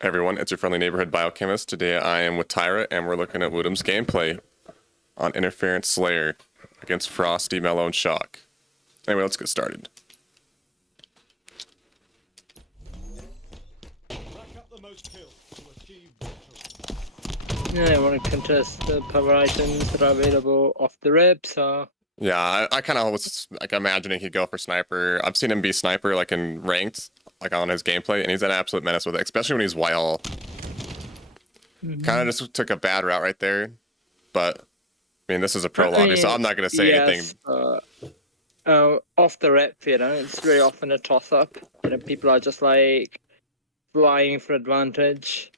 Everyone, it's your friendly neighborhood biochemist. Today I am with Tyra, and we're looking at Wutum's gameplay on Interference Slayer against Frosty, Mellow, and Shock. Anyway, let's get started. Yeah, I want to contest the power items that are available off the rip, so... Yeah, I kind of was like imagining he'd go for Sniper. I've seen him be Sniper like in Ranked, like on his gameplay, and he's an absolute menace with it, especially when he's While. Kind of just took a bad route right there, but I mean, this is a pro lobby, so I'm not going to say anything. Off the rip, it's very often a toss-up. People are just like flying for advantage.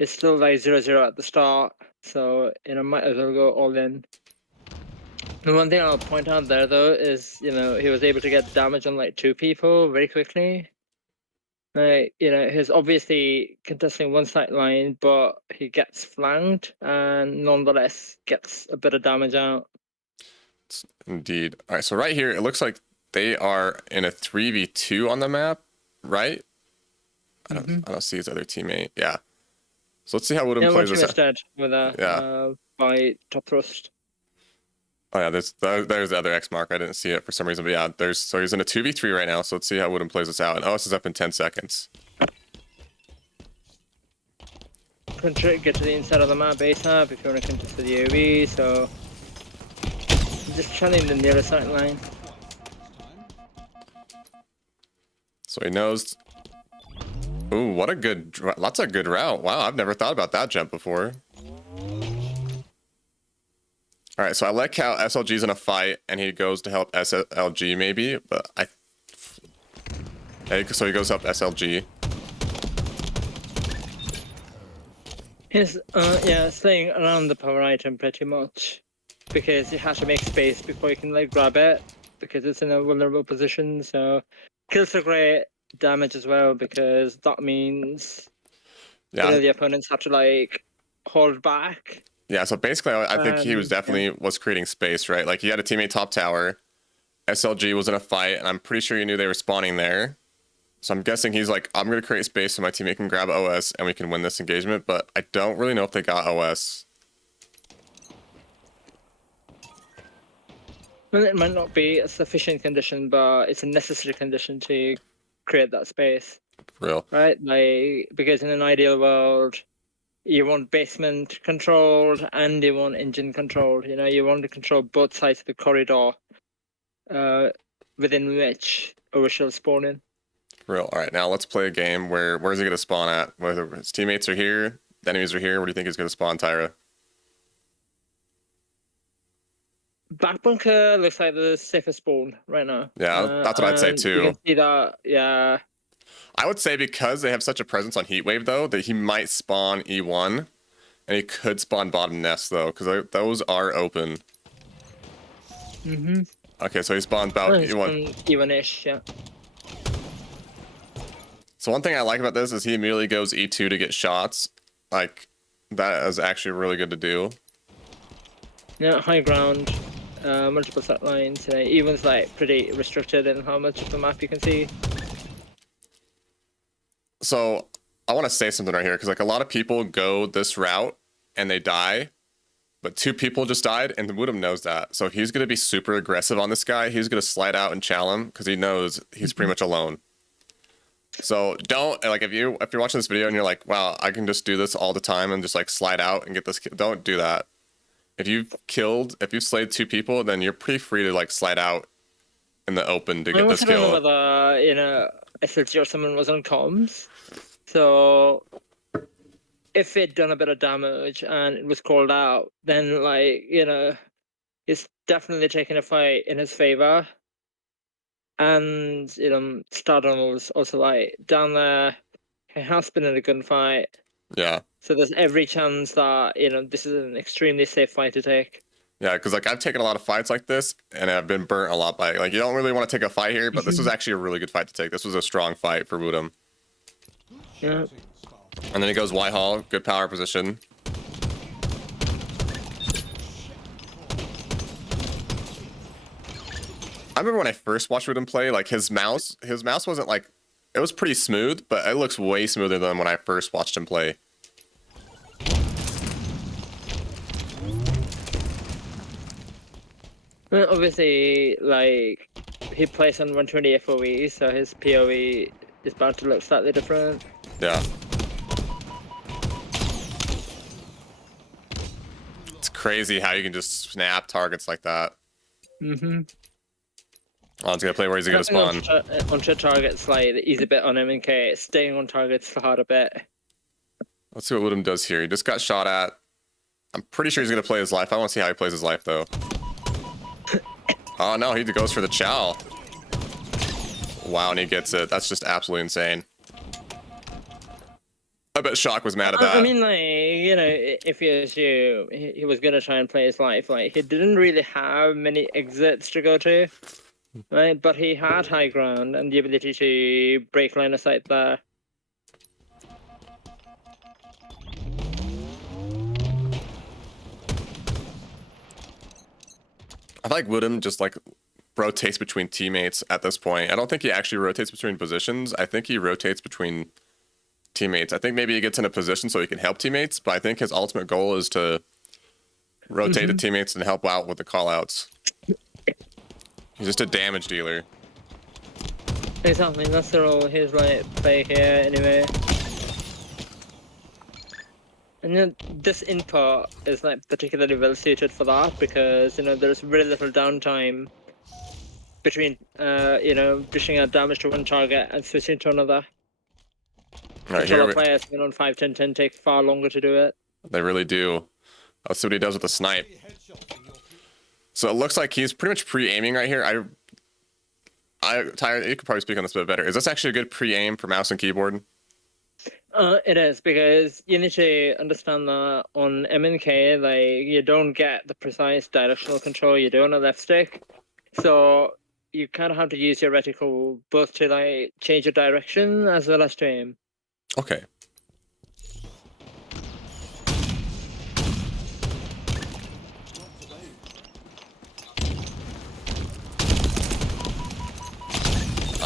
It's still like 0-0 at the start, so might as well go all in. The one thing I'll point out there though is he was able to get damage on like 2 people very quickly. Like he's obviously contesting one side line, but he gets flanked and nonetheless gets a bit of damage out. Indeed. All right, so right here it looks like they are in a 3v2 on the map, right? I don't see his other teammate. Yeah. So let's see how Wutum plays this. Dead with a by top thrust. Oh yeah, there's the other X mark. I didn't see it for some reason, but yeah, so he's in a 2v3 right now. So let's see how Wutum plays this out. And OS is up in 10 seconds. Get to the inside of the map ASAP if you want to contest the UAV. So just channeling the nearest sight line. So he knows. Ooh, what a good, lots of good route. Wow, I've never thought about that jump before. All right, so I like how SLG's in a fight and he goes to help SLG maybe, but so he goes to help SLG. He's staying around the power item pretty much because you have to make space before you can like grab it because it's in a vulnerable position. So kills are great, damage as well because that means the opponents have to like hold back. Yeah, so basically I think he was definitely was creating space, right? Like he had a teammate top tower, SLG was in a fight, and I'm pretty sure he knew they were spawning there. So I'm guessing he's like, I'm going to create space so my teammate can grab OS and we can win this engagement, but I don't really know if they got OS. Well, it might not be a sufficient condition, but it's a necessary condition to create that space. For real. Right? Like, because in an ideal world, you want basement controlled and you want engine controlled. You want to control both sides of the corridor within which OS will spawn in. Real. All right, now let's play a game where's he going to spawn at? Whether his teammates are here, the enemies are here. Where do you think he's going to spawn, Tyra? Back bunker looks like the safest spawn right now. Yeah, that's what I'd say too. You can see that, yeah. I would say because they have such a presence on Heatwave though, that he might spawn E1, and he could spawn bottom nest though, because those are open. Okay, so he spawns about E1. E1-ish, yeah. So one thing I like about this is he immediately goes E2 to get shots. Like, that is actually really good to do. Yeah, high ground, multiple set lines. Even's like pretty restricted in how much of the map you can see. So I want to say something right here, because like a lot of people go this route and they die, but 2 people just died, and Wutum knows that. So he's going to be super aggressive on this guy. He's going to slide out and chow him because he knows he's pretty much alone. So don't, like, if you're watching this video and you're like, wow, I can just do this all the time and just like slide out and get this, don't do that. If you've slayed 2 people, then you're pretty free to like slide out in the open to get this kill. I don't know whether, SLG or someone was on comms. So if it'd done a bit of damage and it was called out, then like, it's definitely taking a fight in his favor. And Stardom was also like down there. He has been in a gunfight. Yeah. So there's every chance that this is an extremely safe fight to take. Yeah, because like I've taken a lot of fights like this, and I've been burnt a lot by like you don't really want to take a fight here, but this was actually a really good fight to take. This was a strong fight for Wutum. Yeah. And then he goes Y Hall, good power position. I remember when I first watched Wutum play, like his mouse wasn't like It was pretty smooth, but it looks way smoother than when I first watched him play. Well, obviously, like, he plays on 120 FOE, so his POE is bound to look slightly different. Yeah. It's crazy how you can just snap targets like that. Mm-hmm. Oh, it's gonna play. Where is he gonna spawn? Onto targets, like, the easy bit on MNK, staying on targets the harder bit. Let's see what Wutum does here. He just got shot at. I'm pretty sure he's gonna play his life. I want to see how he plays his life though. Oh no, he goes for the chow. Wow, and he gets it. That's just absolutely insane. I bet Shock was mad at that. I mean, like, you know, if you assume he was gonna try and play his life, like, he didn't really have many exits to go to, right? But he had high ground and the ability to break line of sight there. I like Wutum just like rotates between teammates at this point. I don't think he actually rotates between positions. I think he rotates between teammates. I think maybe he gets in a position so he can help teammates, but I think his ultimate goal is to rotate the teammates and help out with the callouts. He's just a damage dealer. Exactly, that's the role his like play here anyway. And you know, this input is like particularly well suited for that because you know there's very little downtime between you know dishing out damage to one target and switching to another. All right, Controller players been on 5-10-10 take far longer to do it. They really do. Let's see what he does with the snipe. So it looks like he's pretty much pre-aiming right here. Tyra, you could probably speak on this a bit better. Is this actually a good pre-aim for mouse and keyboard? It is because you need to understand that on MNK, like you don't get the precise directional control you do on a left stick, so you kind of have to use your reticle both to like change your direction as well as to aim. Okay.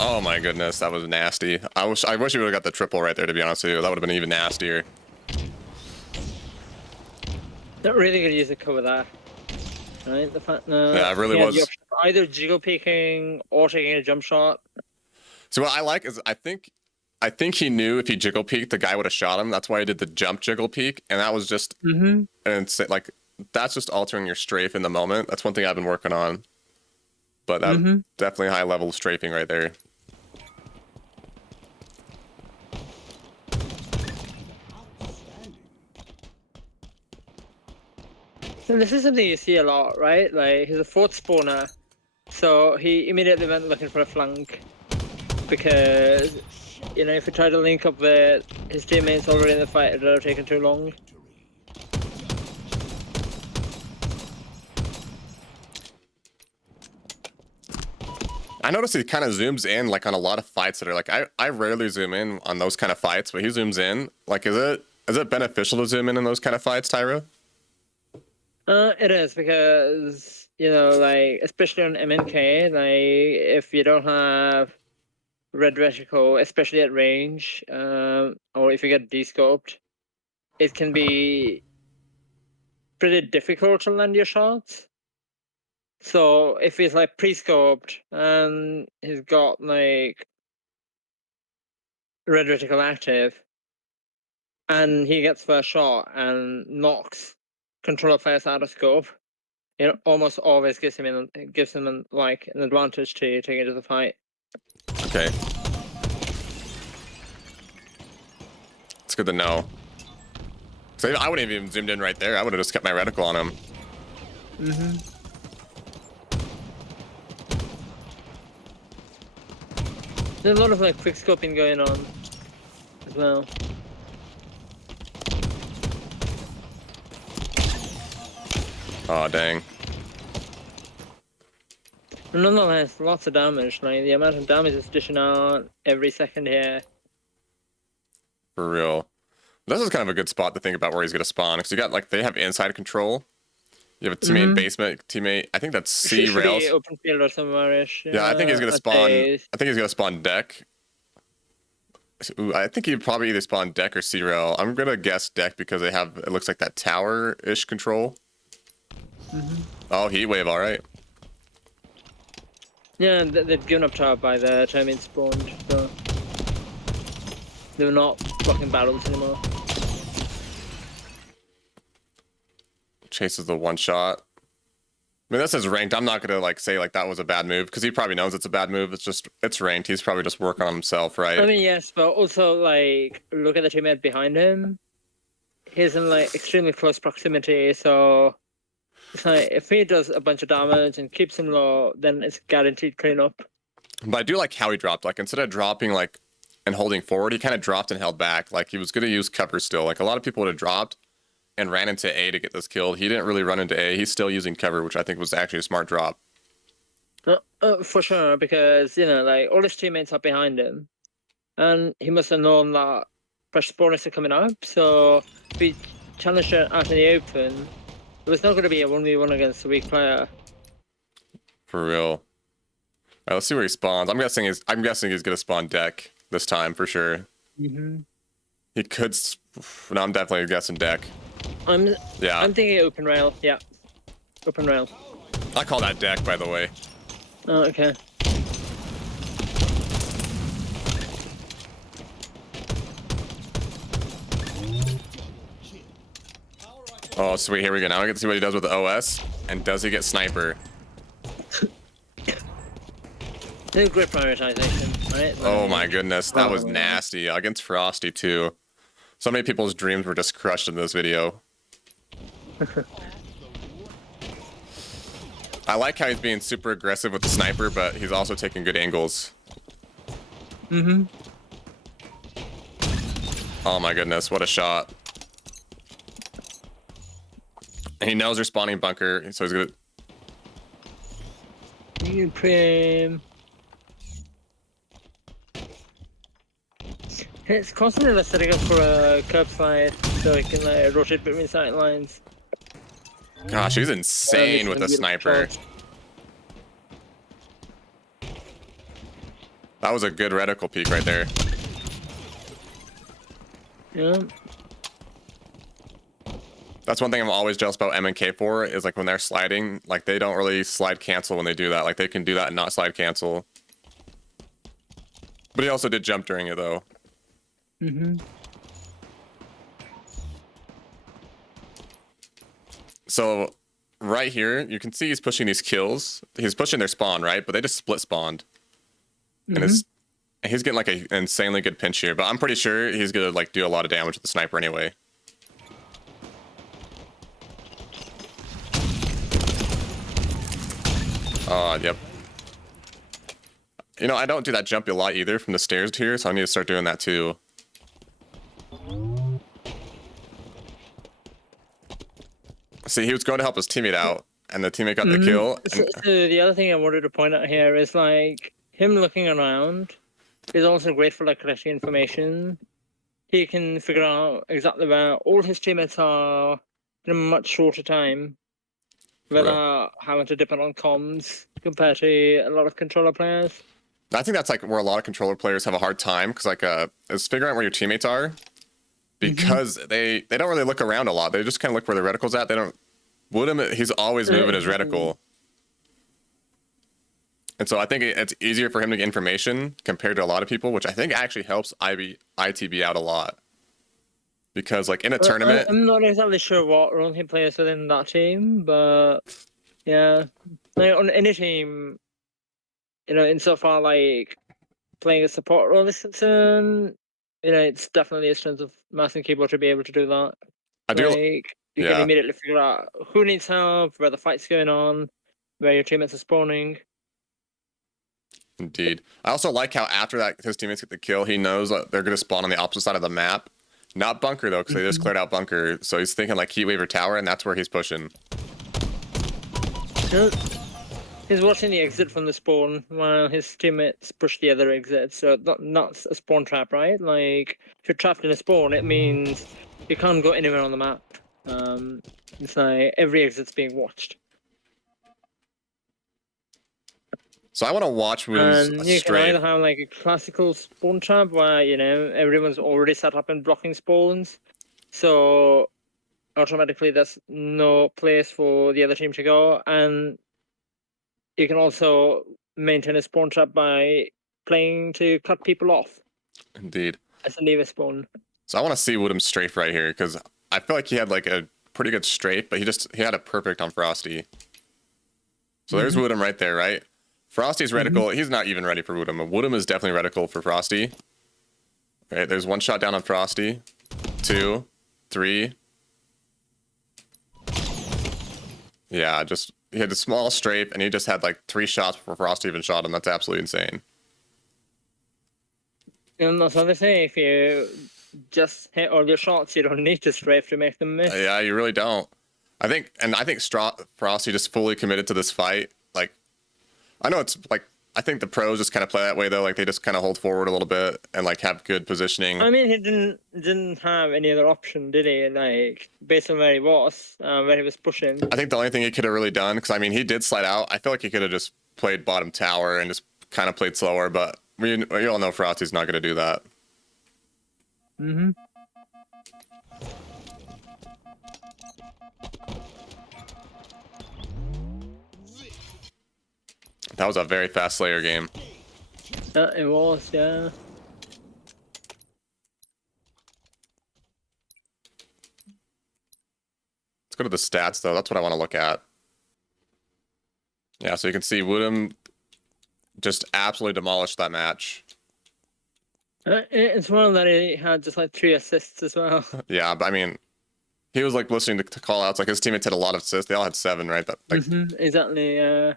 Oh my goodness, that was nasty. I wish you would have got the triple right there, to be honest with you. That would have been even nastier. Not really gonna use a cover there. Right, the fact that Yeah, it really was. either jiggle peeking or taking a jump shot. So what I like is I think he knew if he jiggle peeked, the guy would have shot him. That's why he did the jump jiggle peek, and that was just and it's like that's just altering your strafe in the moment. That's one thing I've been working on. But that definitely high level of strafing right there. And this is something you see a lot, right? Like he's a fourth spawner, so he immediately went looking for a flank because you know if he tried to link up with his teammates already in the fight, it would have taken too long. I noticed he kind of zooms in like on a lot of fights that are like I rarely zoom in on those kind of fights, but he zooms in. Like is it beneficial to zoom in those kind of fights, Tyra? It is because you know, like especially on MNK, like if you don't have red reticle, especially at range, or if you get descoped, it can be pretty difficult to land your shots. So if he's like pre-scoped and he's got like red reticle active, and he gets first shot and knocks controller players out of scope, it almost always gives him like an advantage to take into the fight. Okay. It's good to know. So I wouldn't have even zoomed in right there. I would have just kept my reticle on him. There's a lot of like quick scoping going on as well. Oh dang. Nonetheless, lots of damage. Like the amount of damage is dishing out every second here. For real. This is kind of a good spot to think about where he's gonna spawn because you got like they have inside control. You have a teammate in basement, teammate. I think that's C Should rails. be open field or somewhere-ish. Yeah, I think he's gonna spawn. I think he's gonna spawn deck. Ooh, I think he'd probably either spawn deck or C-rail. I'm gonna guess deck because they have, it looks like that tower-ish control. Oh, heat wave, all right. Yeah, they've given up tower by the time it spawned, so they're not blocking battles anymore. Chases the one shot. I mean, this is ranked. I'm not gonna like say like that was a bad move because he probably knows it's a bad move. It's just it's ranked. He's probably just working on himself, right? I mean, yes, but also like look at the teammate behind him. He's in like extremely close proximity, so it's like if he does a bunch of damage and keeps him low, then it's guaranteed cleanup. But I do like how he dropped. Like instead of dropping like and holding forward, he kind of dropped and held back. Like he was gonna use cover still. Like a lot of people would have dropped and ran into A to get this kill. He didn't really run into A. He's still using cover, which I think was actually a smart drop. For sure, because you know, like all his teammates are behind him, and he must have known that fresh spawners are coming up. So if he challenged it out in the open, it was not going to be a 1v1 against a weak player. For real. All right, let's see where he spawns. I'm guessing he's gonna spawn deck this time for sure. He could. No, I'm definitely guessing deck. I'm Yeah. thinking open rail. Yeah, open rail. I call that deck, by the way. Oh, okay. Oh, sweet. Here we go. Now I get to see what he does with the OS. And does he get sniper? No great prioritization, right? Oh my goodness. That was nasty. Against Frosty, too. So many people's dreams were just crushed in this video. I like how he's being super aggressive with the sniper, but he's also taking good angles. Oh my goodness, what a shot. And he knows they're spawning bunker, so he's good. You prim. It's constantly like setting up for a curb slide so he can like rotate between sight lines. Gosh, he's insane with the sniper. That was a good reticle peek right there. Yeah. That's one thing I'm always jealous about MNK for, is like when they're sliding, like they don't really slide cancel when they do that. Like they can do that and not slide cancel. But he also did jump during it though. So right here, you can see he's pushing these kills. He's pushing their spawn, right? But they just split spawned. And he's getting like an insanely good pinch here. But I'm pretty sure he's gonna like do a lot of damage with the sniper anyway. Yep. You know, I don't do that jump a lot either from the stairs here, so I need to start doing that too. See, he was going to help his teammate out, and the teammate got the kill. So the other thing I wanted to point out here is like him looking around is also great for like collecting information. He can figure out exactly where all his teammates are in a much shorter time without having to depend on comms compared to a lot of controller players. I think that's like where a lot of controller players have a hard time, because like is figuring out where your teammates are, because they don't really look around a lot. They just kind of look where the reticle's at. They don't. Wutum, he's always moving his reticle, and so I think it's easier for him to get information compared to a lot of people, which I think actually helps ITB out a lot. Because like in a tournament, I'm not exactly sure what role he plays within that team, but yeah, like on any team, you know, insofar like playing a support role is concerned, you know, it's definitely a strength of mouse and keyboard to be able to do that. I do. Like you can immediately figure out who needs help, where the fight's going on, where your teammates are spawning. Indeed. I also like how after that his teammates get the kill, he knows that they're going to spawn on the opposite side of the map. Not bunker though, because they just cleared out bunker. So he's thinking like heat wave or tower, and that's where he's pushing. He's watching the exit from the spawn while his teammates push the other exit. So not a spawn trap, right? Like if you're trapped in a spawn, it means you can't go anywhere on the map. It's like every exit's being watched. So I want to watch Wutum's And you can strafe. either have like a classical spawn trap where, you know, everyone's already set up and blocking spawns. So automatically there's no place for the other team to go. And you can also maintain a spawn trap by playing to cut people off Indeed. as a lever spawn. So I want to see Wutum's strafe right here because I feel like he had like a pretty good strafe, but he had a perfect on Frosty. So there's Wutum right there, right? Frosty's reticle. He's not even ready for Wutum. Wutum is definitely reticle for Frosty. Right, there's one shot down on Frosty. 2, 3. Yeah, just he had a small strafe and he just had like 3 shots before Frosty even shot him. That's absolutely insane. And that's what they say, if you just hit all your shots, you don't need to strafe to make them miss. Yeah, you really don't. I think Frosty just fully committed to this fight. Like, I know it's like, I think the pros just kind of play that way though. Like they just kind of hold forward a little bit and like have good positioning. I mean, he didn't have any other option, did he? Like, based on where he was pushing. I think the only thing he could have really done, because I mean, he did slide out. I feel like he could have just played bottom tower and just kind of played slower, but we all know Frosty's not going to do that. That was a very fast Slayer game. It was, yeah. Let's go to the stats, though. That's what I want to look at. Yeah, so you can see Wutum just absolutely demolished that match. It's one that he had just like 3 assists as well. Yeah, but I mean, he was like listening to call outs. Like his teammates had a lot of assists. They all had 7, right? That, like, Exactly.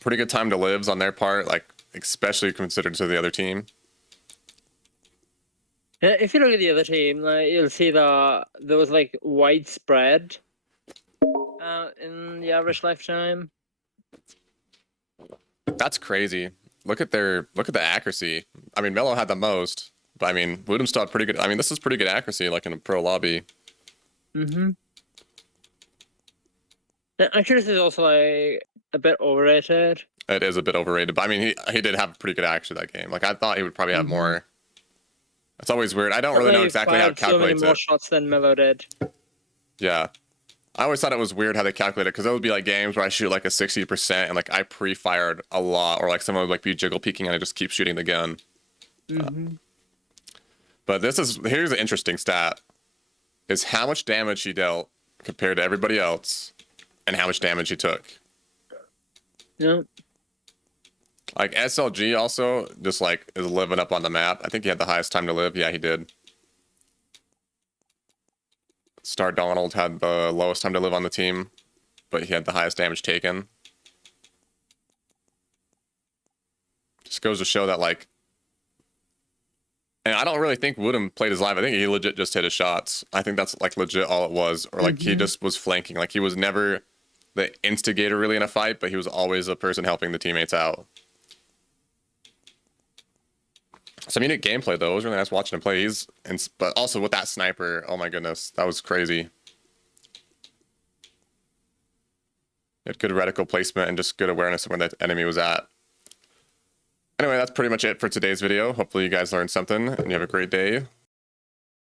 pretty good time to lives on their part, like especially considered to the other team. If you look at the other team, like, you'll see that there was like widespread in the average lifetime. That's crazy. Look at the accuracy. I mean, Mello had the most, but I mean, Wutum still had pretty good. I mean, this is pretty good accuracy, like in a pro lobby. The accuracy is also like a bit overrated. It is a bit overrated, but I mean, he did have pretty good accuracy that game. Like I thought he would probably have more. It's always weird. I don't really know exactly how it calculates so many more it. shots than Mello did. Yeah. I always thought it was weird how they calculate it, because there would be like games where I shoot like a 60% and like I pre-fired a lot, or like someone would like be jiggle peeking and I just keep shooting the gun. But here's an interesting stat, is how much damage he dealt compared to everybody else and how much damage he took. Yeah. Like SLG also just like is living up on the map. I think he had the highest time to live. Yeah, he did. Star Donald had the lowest time to live on the team, but he had the highest damage taken. Just goes to show that, like, and I don't really think Wutum played his live. I think he legit just hit his shots. I think that's like legit all it was, or like he just was flanking. Like he was never the instigator really in a fight, but he was always a person helping the teammates out. Some unique gameplay though. It was really nice watching him play. But also with that sniper, oh my goodness, that was crazy. He had good reticle placement and just good awareness of where that enemy was at. Anyway, that's pretty much it for today's video. Hopefully you guys learned something and you have a great day.